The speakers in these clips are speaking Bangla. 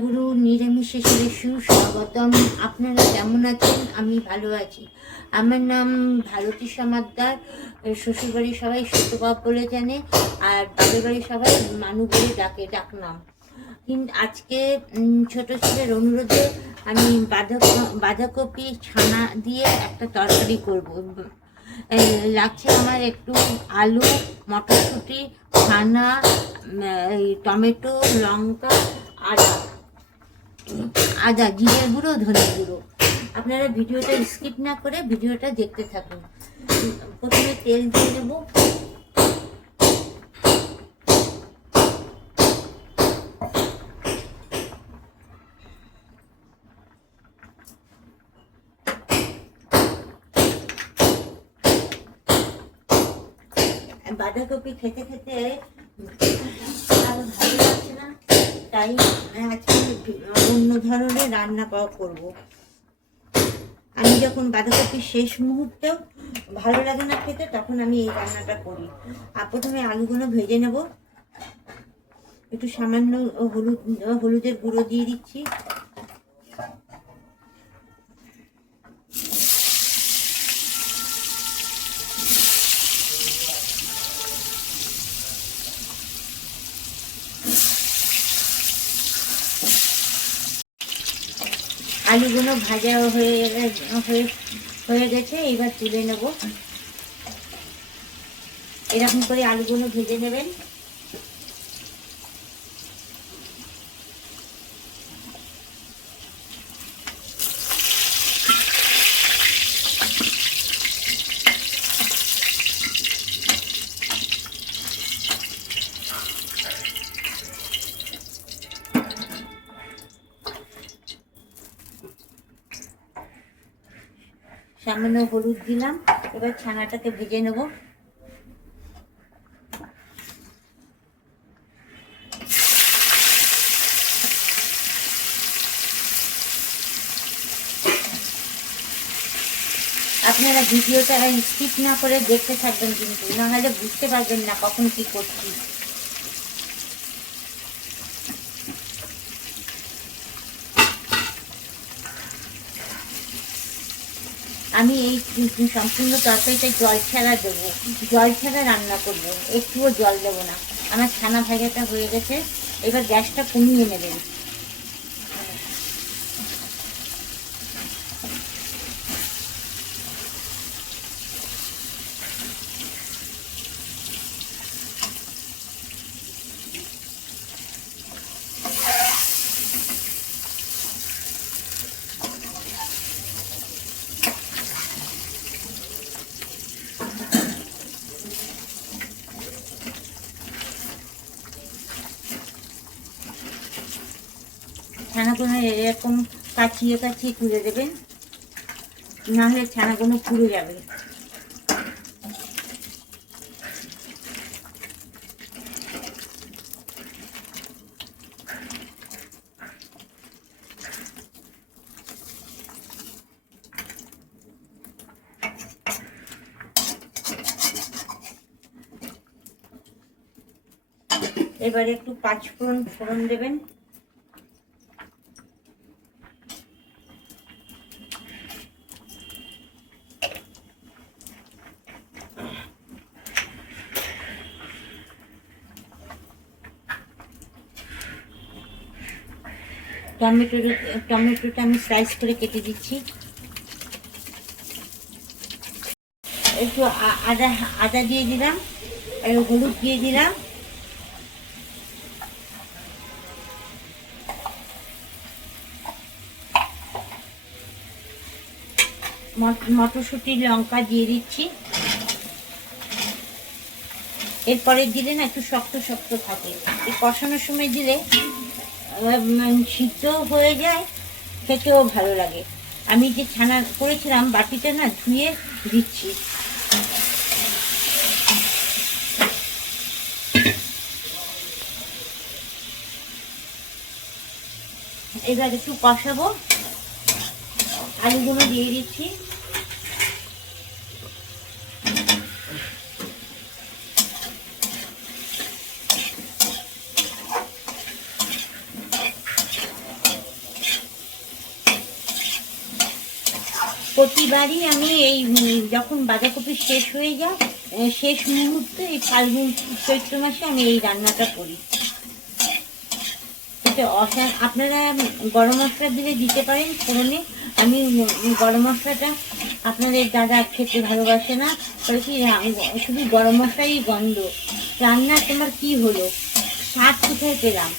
গুরু নিরামিষে সুস্বাগতম। আপনারা কেমন আছেন? আমি ভালো আছি। আমার নাম ভারতী সমাদ্দার। শ্বশুরবাড়ির সবাই সত্যবাব বলে জানে, আর বাপের বাড়ির সবাই মানু বলে ডাকনাম। কিন্তু আজকে ছোট ছেলের অনুরোধে আমি বাঁধাকপি ছানা দিয়ে একটা তরকারি করব। লাগছে আমার একটু আলু, মটরশুঁটি, ছানা, টমেটো, লঙ্কা, আদা, জিরের গুঁড়ো, ধনে গুঁড়ো। আপনারা ভিডিওটা স্কিপ না করে ভিডিওটা দেখতে থাকুন। প্রথমে তেল দিয়ে নেব। বাঁধাকপি খেতে খেতে আর ভালো লাগছে না, তাই আজকে অন্য ধরনের রান্না করবো। আমি যখন বাঁধাকপি শেষ মুহূর্তেও ভালো লাগে না খেতে, তখন আমি এই রান্নাটা করি। আর প্রথমে আলুগুলো ভেজে নেব। একটু সামান্য হলুদের গুঁড়ো দিয়ে দিচ্ছি। আলুগুলো ভাজা হয়ে গেছে, এবার তুলে নেব। এরকম করে আলুগুলো ভেজে নেবেন। সামান্য হলুদ দিলাম। এবার ছানাটাকে ভেজে নেব। আপনারা ভিডিওটা স্কিপ না করে দেখতে থাকবেন, কিন্তু নাহলে বুঝতে পারবেন না কখন কি করছি। আমি এই সম্পূর্ণ তরকারিটা জল ছাড়া দেবো, জল ছাড়া রান্না করবো, একটুও জল দেবো না। আমার ছানা ভাজাটা হয়ে গেছে, এবার গ্যাসটা কমিয়ে নেবেন। ছানাগুলো এরকম কাচিয়ে কাচিয়ে তুলে দেবেন, নাহলে ছানাগুলো পুড়ে যাবে। এবারে একটু পাঁচফোড়ন দেবেন। টমেটোটা আমি স্লাইস করে কেটে দিচ্ছি। একটু আদা দিয়ে দিলাম, হলুদ দিয়ে দিলাম, মটরশুঁটি, লঙ্কা দিয়ে দিচ্ছি। এরপরে দিলে না একটু শক্ত শক্ত থাকে, এই কষানোর সময় দিলে সিদ্ধ হয়ে যায়, খেতেও ভালো লাগে। আমি যে ছানা করেছিলাম বাটিটা না ধুয়ে দিচ্ছি। এবার একটু কষাবো, আলুগুলো দিয়ে দিচ্ছি। প্রতিবারই আমি এই যখন বাঁধাকপি শেষ হয়ে যায়, শেষ মুহূর্তে এই ফাল্গুন চৈত্র মাসে আমি এই রান্নাটা করি। আপনারা গরম মশলা দিলে দিতে পারেন ফোড়নে। আমি গরম মশলাটা, আপনাদের দাদা খেতে ভালোবাসে না, বলে কি শুধু গরম মশলাই গন্ধ, রান্না তোমার কি হলো, স্বাদ কোথায় পেলাম।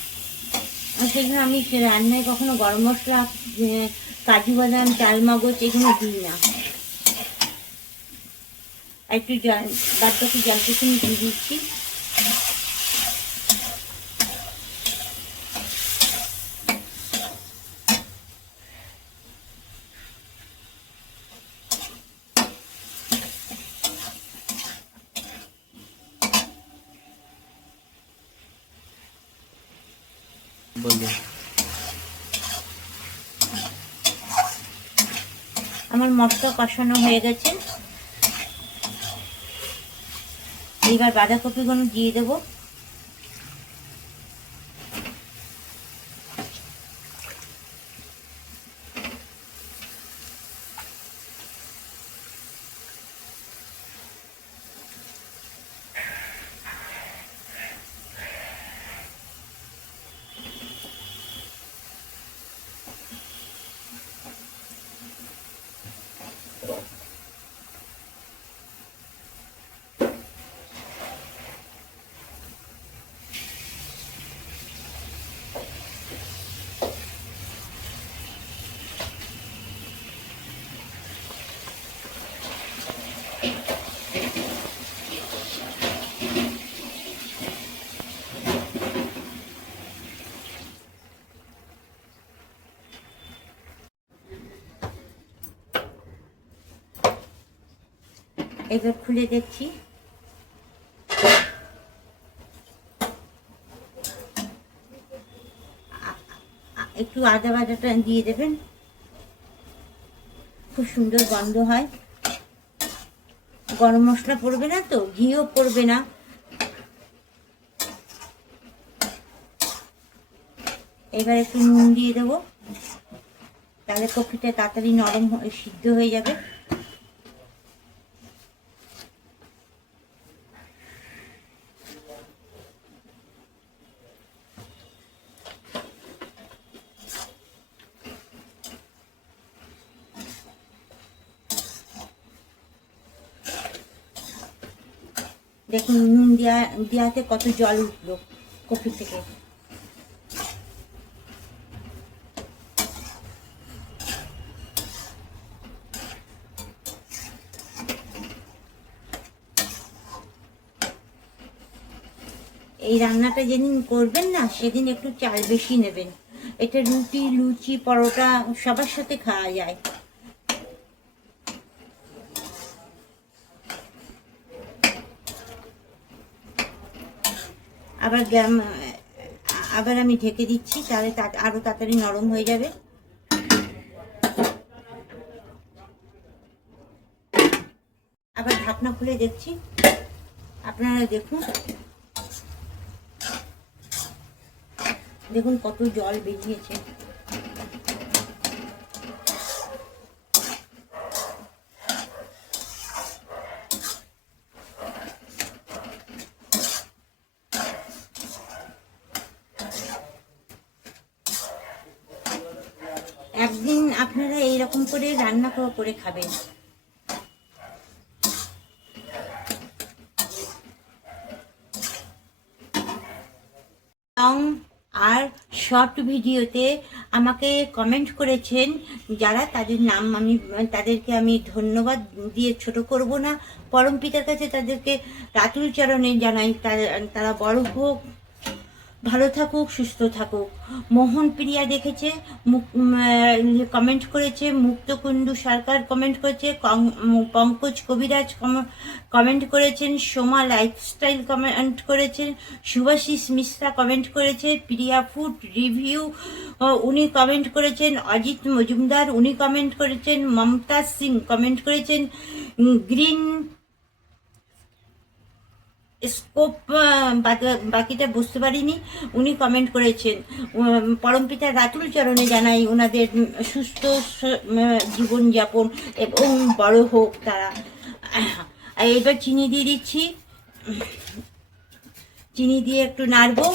সেই জন্য আমি রান্নায় কখনো গরম মশলা, কাজু বাদাম, চালমগজ এগুলো দিই না। একটু জল, বাদ বাকি জলটুকু দিয়ে দিচ্ছি। আমার মশলা কষানো হয়ে গেছে, এইবার বাঁধাকপিগুলো দিয়ে দেবো। এবার খুলে দেখছি, একটু আদা বাটাটা দিয়ে দেবেন, খুব সুন্দর গন্ধ হয়। গরম মশলা পড়বে না তো, ঘিও পড়বে না। এবার একটু নুন দিয়ে দেবো, তাহলে কপিটা তাড়াতাড়ি নরম সিদ্ধ হয়ে যাবে। দেখুন নুন দেওয়াতে কত জল উঠলো কপি থেকে। এই রান্নাটা যেদিন করবেন না, সেদিন একটু চাল বেশি নেবেন। এটা রুটি, লুচি, পরোটা সবার সাথে খাওয়া যায়। আবার আমি ঢেকে দিচ্ছি, তাহলে আরো তাড়াতাড়ি নরম হয়ে যাবে। আবার ঢাকনা খুলে দেখছি, আপনারা দেখুন, দেখুন কত জল বেরিয়েছে। একদিন আপনারা এইরকম করে রান্না করে খাবেন। আর শর্ট ভিডিওতে আমাকে কমেন্ট করেছেন যারা, তাদের নাম তাদেরকে আমি ধন্যবাদ দিয়ে ছোট করব না। পরম পিতার কাছে তাদেরকে রাতুল চরণে জানাই, তারা বড় হোক, ভালো থাকুক, সুস্থ থাকুক। মোহন প্রিয়া দেখেছে, কমেন্ট করেছে, মুক্তকুণ্ডু সরকার কমেন্ট করেছে, পঙ্কজ কবিরাজ কমেন্ট করেছেন, সোমা লাইফস্টাইল কমেন্ট করেছেন, শুভাশিস মিশ্রা কমেন্ট করেছে, প্রিয়া ফুড রিভিউ উনি কমেন্ট করেছেন, অজিত মজুমদার উনি কমেন্ট করেছেন, মমতাজ সিং কমেন্ট করেছেন, গ্রিন স্কোপ বাকিটা বুঝতে পারিনি। উনি কমেন্ট করেছেন, পরমপিতা রাতুল চরণে জানাই ওনাদের সুস্থ জীবনযাপন এবং বড় হোক তারা। আর এবার চিনি দিয়ে দিচ্ছি, চিনি দিয়ে একটু নাড়বো।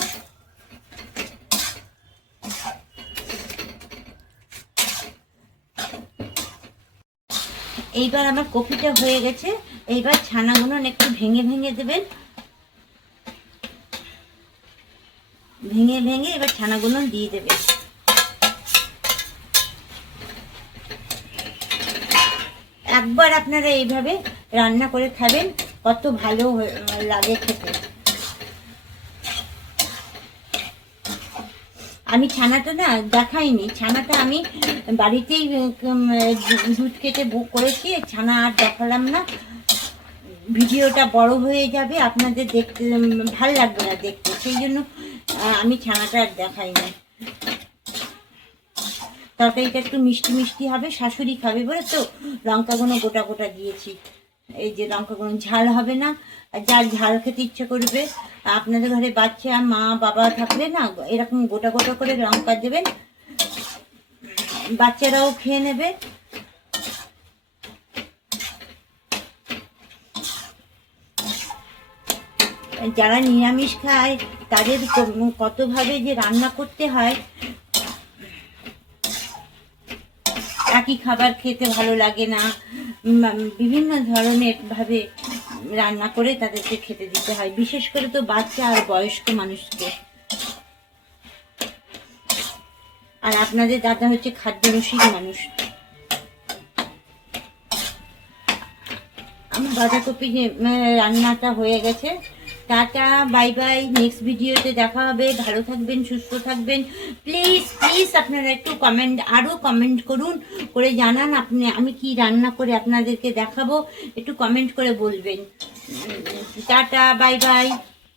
এইবার আমার কফিটা হয়ে গেছে। এইবার ছানাগুলো একটু ভেঙে ভেঙে দেবেন, ভেঙে ভেঙে এবার ছানাগুলো দিয়ে দেবেন। একবার আপনারা এইভাবে রান্না করে খাবেন, কত ভালো লাগে খেতে। আমি ছানাটা না দেখাইনি, ছানাটা আমি বাড়িতেই দুধ কেটে করেছি, ছানা আর দেখালাম না। ভিডিওটা বড় হয়ে যাবে, আপনাদের দেখতে ভাল লাগবে না দেখতে, সেই জন্য আমি ছানাটা আর দেখাইনি। তরকারিটা একটু মিষ্টি মিষ্টি হবে, শাশুড়ি খাবে বলে তো লঙ্কাগুলো গোটা গোটা দিয়েছি। এই যে লঙ্কাগুলো ঝাল হবে না, আর যার ঝাল খেতে ইচ্ছে করবে, আপনাদের ঘরে বাচ্চা মা বাবা থাকলে না এরকম গোটা গোটা করে লঙ্কা দেবেন, বাচ্চারাও খেয়ে নেবে। যারা নিরামিষ খায় তাদের কতভাবে যে রান্না করতে হয়, একই খাবার খেতে ভালো লাগে না, বিভিন্ন ধরনের ভাবে রান্না করে তাদেরকে খেতে দিতে হয়, বিশেষ করে তো বাচ্চা আর বয়স্ক মানুষকে। আর আপনাদের দাদা হচ্ছে খাদ্যরসিক মানুষ। আমার বাঁধাকপি রান্নাটা হয়ে গেছে। টাটা, বাই বাই, নেক্সট ভিডিওতে দেখা হবে। ভালো থাকবেন, সুস্থ থাকবেন। প্লিজ প্লিজ আপনারা একটু আরও কমেন্ট করুন, করে জানান আমি কি রান্না করে আপনাদেরকে দেখাবো, একটু কমেন্ট করে বলবেন। Tata, bye bye.